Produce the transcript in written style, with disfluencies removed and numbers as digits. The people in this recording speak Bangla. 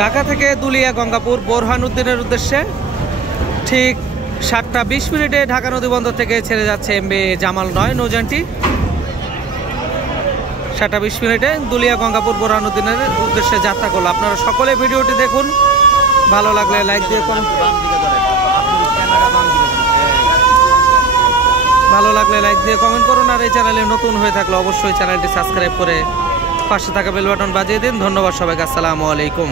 ঢাকা থেকে দুলিয়া গঙ্গাপুর বোরহানুদ্দিনের উদ্দেশ্যে ঠিক 7টা 20 মিনিটে ঢাকা নদীবন্দর থেকে ছেড়ে যাচ্ছে এমবি জামাল 9 নৌযানটি। 7টা 20 মিনিটে দুলিয়া গঙ্গাপুর বোরহানুদ্দিনের উদ্দেশ্যে যাত্রা করলো। আপনারা সকলে ভিডিওটি দেখুন, ভালো লাগলে লাইক দিয়ে কমেন্ট করুন। আর এই চ্যানেলে নতুন হয়ে থাকলে অবশ্যই চ্যানেলটি সাবস্ক্রাইব করে পাশে থাকা বেল বাটন বাজিয়ে দিন। ধন্যবাদ সবাইকে, আসসালামু আলাইকুম।